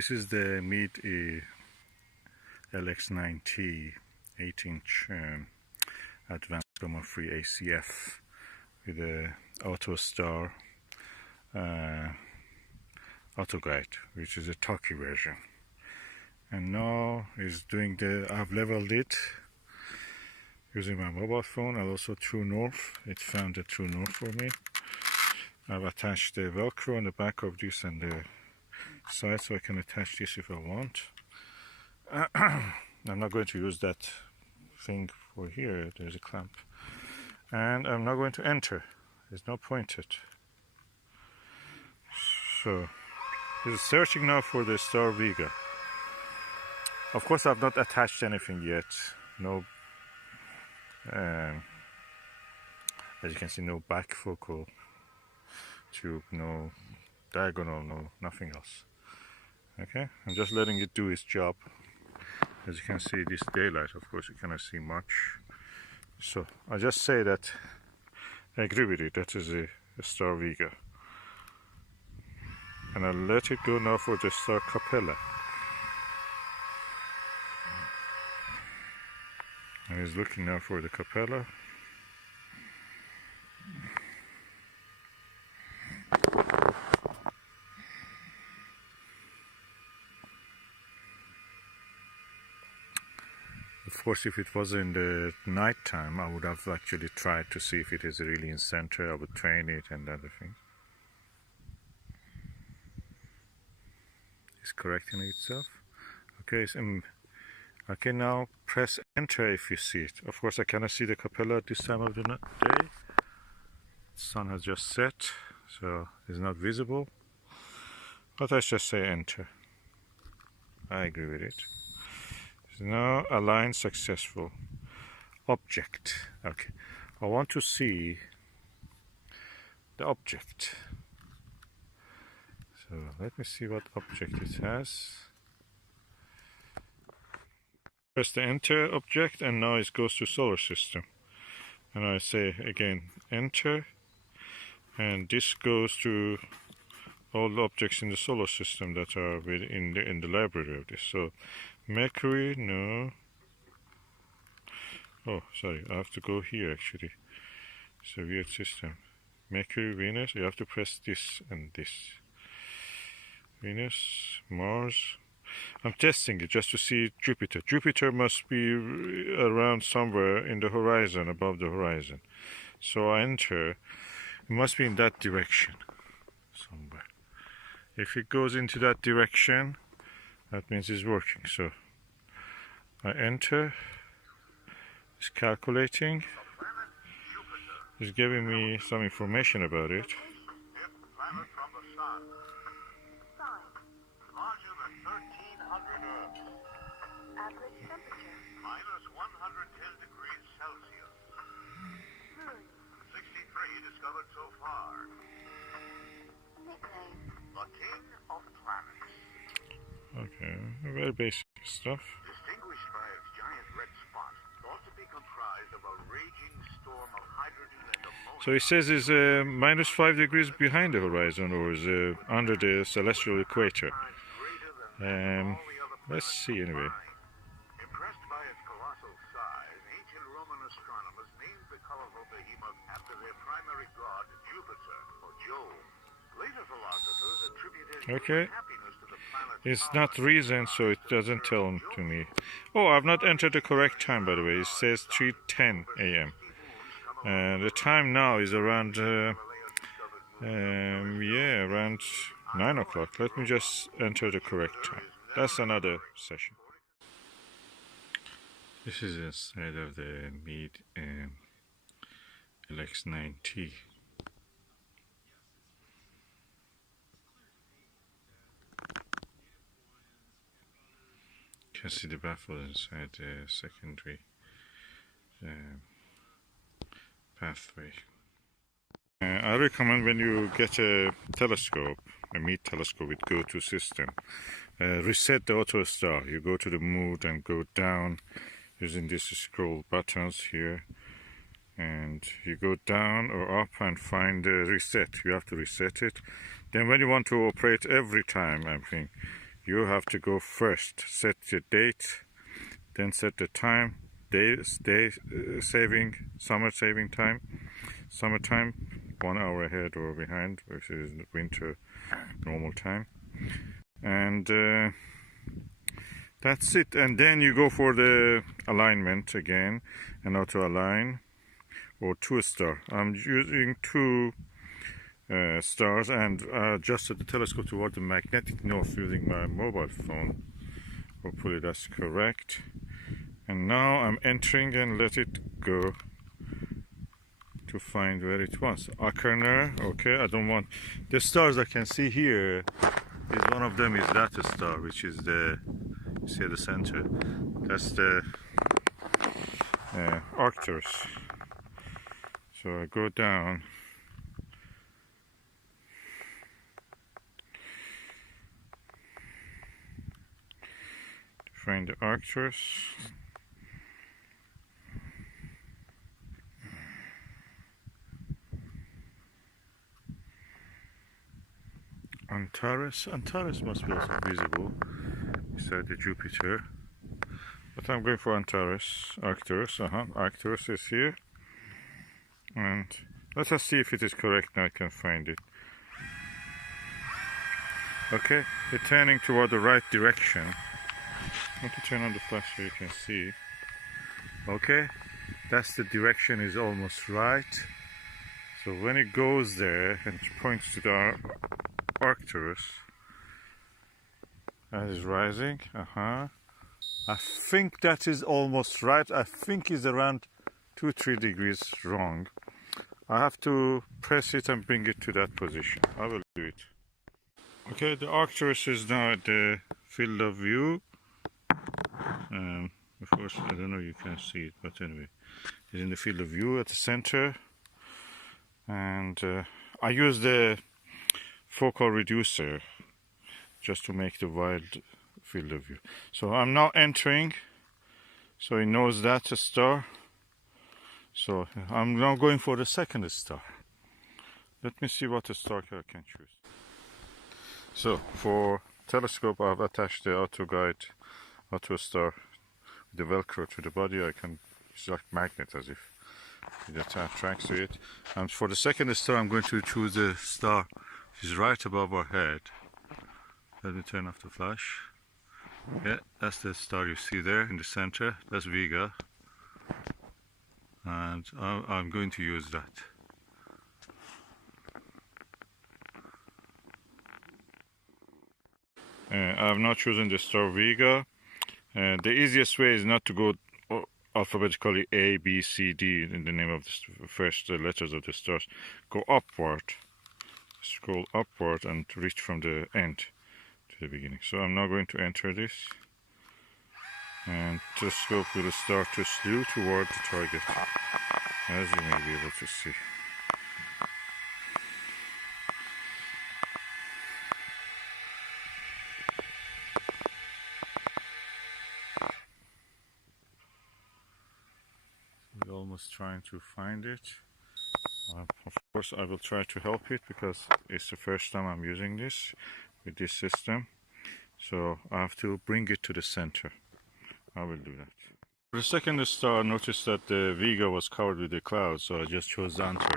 This is the Meade LX90 8-inch advanced free ACF with a Autostar Autoguide, which is a talkie version. And now is doing I've leveled it using my mobile phone and also True North. It found a True North for me. I've attached the Velcro on the back of this and the side, so I can attach this if I want. I'm not going to use that thing for here. There's a clamp, and I'm not going to enter. There's no point it. So it's searching now for the Star Vega. Of course, I've not attached anything yet. No, as you can see, no back focal tube, no diagonal, no nothing else. Okay, I'm just letting it do its job. As you can see, this daylight, of course, you cannot see much. So I just say that I agree with it. That is a Star Vega, and I'll let it go now for the Star Capella. And he's looking now for the Capella. Of course, if it was in the night time, I would have actually tried to see if it is really in center. I would train it and other things. It's correcting itself. Okay, so I can now press enter if you see it. Of course, I cannot see the Capella at this time of the day. The sun has just set, so it's not visible. But I just say enter. I agree with it. Now align successful. Object. Okay, I want to see the object. So let me see what object it has. Press the enter object, and now it goes to solar system. And I say again enter, and this goes to all the objects in the solar system that are in the library of this. So Mercury, no. Oh, sorry, I have to go here actually. It's a weird system. Mercury, Venus, you have to press this and this. Venus, Mars. I'm testing it just to see Jupiter. Jupiter must be around somewhere in the horizon, above the horizon. So I enter. It must be in that direction somewhere. If it goes into that direction, that means it's working. So I enter. It's calculating. It's giving me some information about it. Minus 110 degrees Celsius. 63 discovered so far. Nickname: the King of Planets. Okay, very basic stuff. Distinguished by its giant red spot, thought to be comprised of a raging storm of hydrogen and ammonia. So it says it's minus 5 degrees behind the horizon, or is under the celestial equator. Let's see anyway. Impressed by its colossal size, ancient Roman astronomers named the colorful behemoth after their primary god, Jupiter, or Jove. Later philosophers attributed happiness to the planet. It's not reason, so it doesn't tell to me. Oh, I've not entered the correct time, by the way. It says 3:10 a.m. The time now is around, around 9 o'clock. Let me just enter the correct time. That's another session. This is inside of the Meade LX90. You can see the baffle inside the secondary pathway. I recommend when you get a telescope, a Meade telescope with go-to system, reset the Autostar. You go to the mode and go down using these scroll buttons here, and you go down or up and find the reset. You have to reset it. Then when you want to operate every time, I think, you have to go first. Set the date, then set the time, saving, summer saving time, summertime, 1 hour ahead or behind, which is winter normal time. And that's it. And then you go for the alignment again, and auto align, or 2-star. I'm using 2 stars, and adjusted the telescope toward the magnetic north using my mobile phone. Hopefully that's correct. And now I'm entering and let it go to find where it was. Acherner, okay, I don't want the stars I can see here. Is one of them is that star, which is the, you see the center. That's the Arcturus. So I go down. To find the Arcturus. Antares must be also visible beside the Jupiter. But I'm going for Antares. Arcturus, Arcturus is here. And let us see if it is correct now. I can find it. Okay, it's turning toward the right direction. Let me turn on the flash so you can see. Okay, that's the direction, is almost right. So when it goes there and points to the Arcturus, that is rising. I think that is almost right. I think it's around 2-3 degrees wrong. I have to press it and bring it to that position. I will do it. Okay, the Arcturus is now at the field of view. Of course, I don't know if you can see it, but anyway, it's in the field of view at the center. And I use the focal reducer just to make the wide field of view. So I'm now entering, so it knows that's a star. So I'm now going for the second star. Let me see what star I can choose. So for telescope, I've attached the Autostar, the Velcro to the body. It's like magnet, as if it attracts to it. And for the second star, I'm going to choose the star which is right above our head. Let me turn off the flash. Yeah, that's the star you see there in the center. That's Vega. And I'm going to use that. I've not chosen the star Vega. The easiest way is not to go alphabetically A, B, C, D in the name of the first letters of the stars. Go upward, scroll upward, and reach from the end to the beginning. So I'm now going to enter this, and telescope will start to slew toward the target, as you may be able to see. We're almost trying to find it. Of course, I will try to help it because it's the first time I'm using this with this system. So I have to bring it to the center. I will do that. For the second star, I noticed that the Vega was covered with the clouds, so I just chose Antares.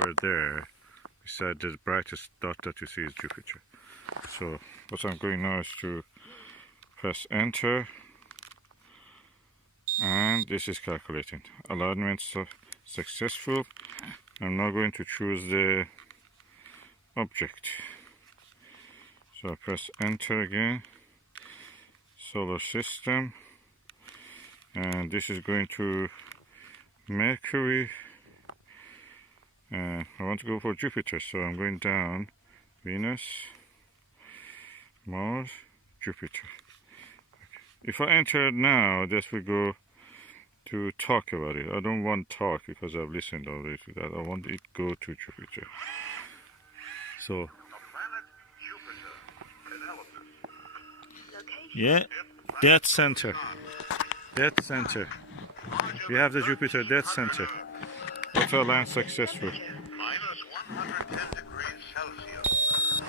Over there, beside the brightest dot that you see is Jupiter. So what I'm going now is to press enter, and this is calculating. Alignment successful. I'm now going to choose the object. So I press enter again. Solar system, and this is going to Mercury. I want to go for Jupiter, so I'm going down. Venus, Mars, Jupiter. Okay. If I enter now, this will go to talk about it. I don't want talk because I've listened already to that. I want it to go to Jupiter. So yeah, dead center. Dead center. We have the Jupiter dead center. Auto align successful. -110 degrees Celsius.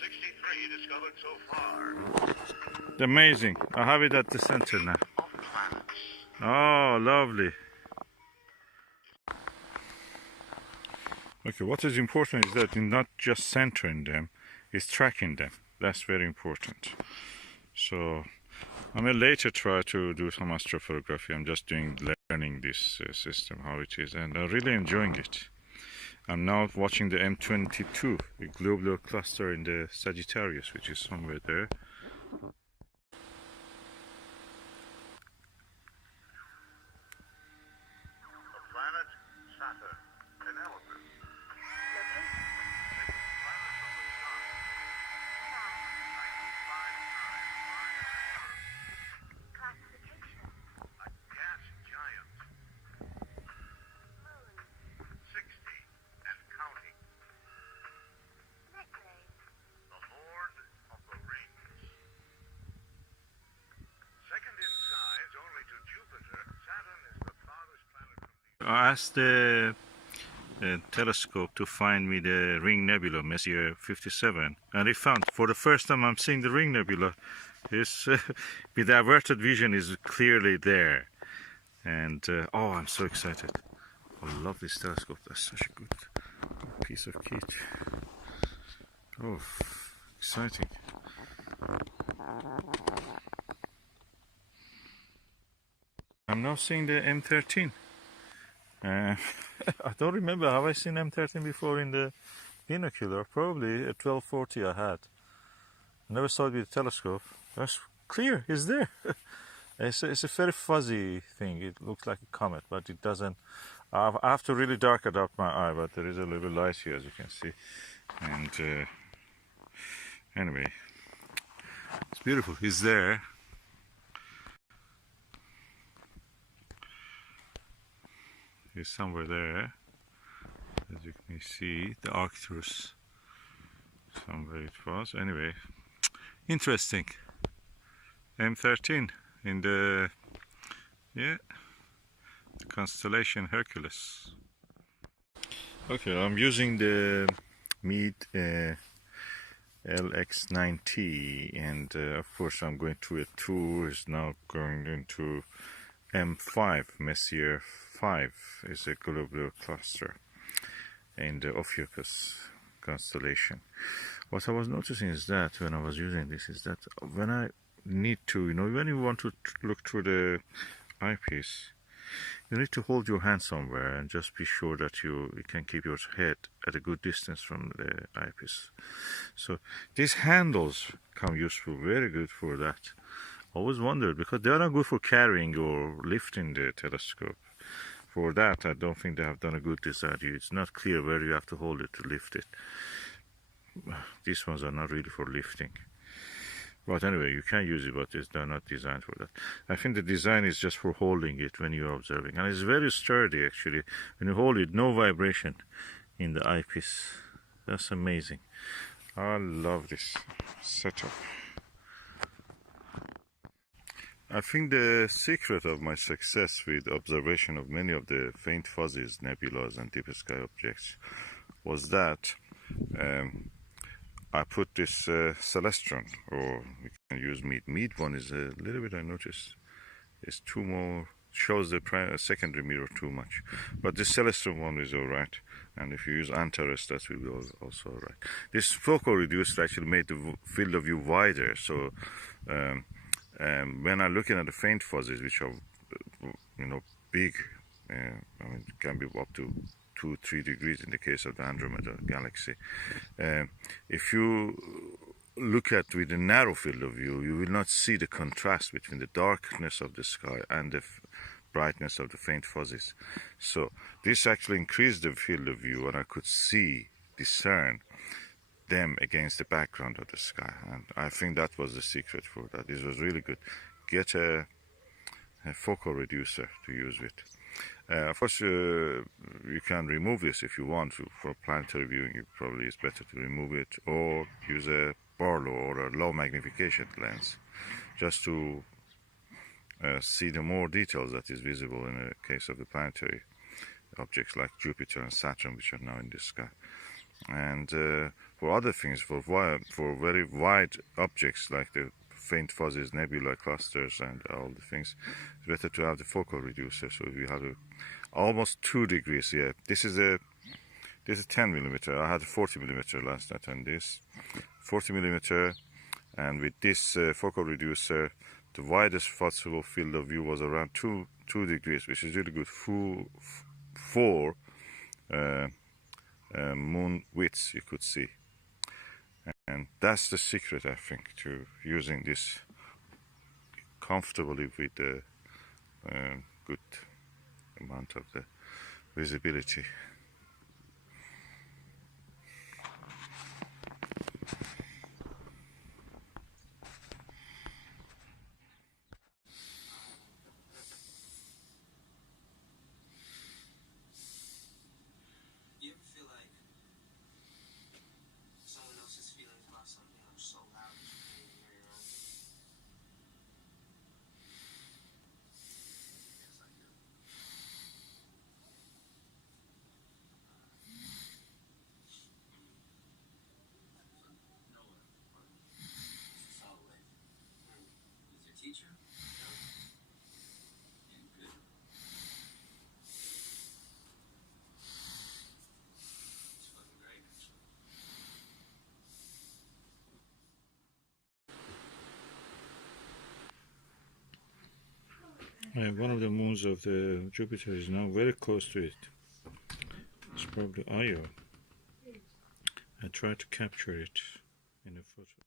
63 to far Amazing. I have it at the center now. of planets. Oh, lovely. Okay, what is important is that you're not just centering them, it's tracking them. That's very important. So I may later try to do some astrophotography. I'm just learning this system, how it is, and I'm really enjoying it. I'm now watching the M22, the globular cluster in the Sagittarius, which is somewhere there. The planet Saturn, an elephant. Classification. A gas giant. 60 and counting. Nickname. The Lord of the Rings. Second in size only to Jupiter, Saturn is the farthest planet from the I asked the telescope to find me the Ring Nebula, Messier 57, and it found, for the first time I'm seeing the Ring Nebula. It's, with the averted vision is clearly there. And oh, I'm so excited. I love this telescope. That's such a good piece of kit. Oh, exciting. I'm now seeing the M13. I don't remember, have I seen M13 before in the binocular? Probably at 1240 I had. I never saw it with a telescope. That's clear, it's there. It's a very fuzzy thing. It looks like a comet, but it doesn't. I have to really darken up my eye, but there is a little light here, as you can see. And anyway, it's beautiful. It's there. It's somewhere there, as you can see, the Arcturus, somewhere it was. Anyway, interesting. M13 in the, yeah, the constellation Hercules. Okay, I'm using the Meade LX90, and of course I'm going to a tour. Is now going into M5, Messier 5 is a globular cluster in the Ophiuchus constellation. What I was noticing is that when I was using this is that when I need to, when you want to look through the eyepiece, you need to hold your hand somewhere and just be sure that you can keep your head at a good distance from the eyepiece. So these handles come useful, very good for that. I always wondered, because they are not good for carrying or lifting the telescope. For that, I don't think they have done a good design. It's not clear where you have to hold it to lift it. These ones are not really for lifting. But anyway, you can use it, but they're not designed for that. I think the design is just for holding it when you're observing. And it's very sturdy, actually. When you hold it, no vibration in the eyepiece. That's amazing. I love this setup. I think the secret of my success with observation of many of the faint fuzzies, nebulas, and deep sky objects was that I put this Celestron, or we can use Meade. Meade one is a little bit, I noticed, is too more, shows the secondary mirror too much. But this Celestron one is alright, and if you use Antares, that will be also alright. This focal reducer actually made the field of view wider, so when I'm looking at the faint fuzzies, which are, big, I mean, it can be up to 2-3 degrees in the case of the Andromeda galaxy. If you look at with a narrow field of view, you will not see the contrast between the darkness of the sky and the brightness of the faint fuzzies. So this actually increased the field of view, and I could discern them against the background of the sky, and I think that was the secret for that. This was really good. Get a focal reducer to use with. Of course, you can remove this if you want to. For planetary viewing, it probably is better to remove it, or use a Barlow or a low magnification lens, just to see the more details that is visible in the case of the planetary objects like Jupiter and Saturn, which are now in the sky. And for other things, for very wide objects like the faint fuzzies, nebula clusters, and all the things, it's better to have the focal reducer. So we have almost 2 degrees here. This is 10 millimeter. I had 40 millimeter last night, and this 40 millimeter, and with this focal reducer, the widest possible field of view was around 2 degrees, which is really good for moon widths you could see. And that's the secret, I think, to using this comfortably with a good amount of the visibility. You ever feel like someone else's feelings about something are so loud that you can't even hear your own? Yes, I do. Nowhere. Solid way. Who's your teacher? No. Yeah, good. It's fucking great, actually. One of the moons of the Jupiter is now very close to it. It's probably Io. I tried to capture it in a photo.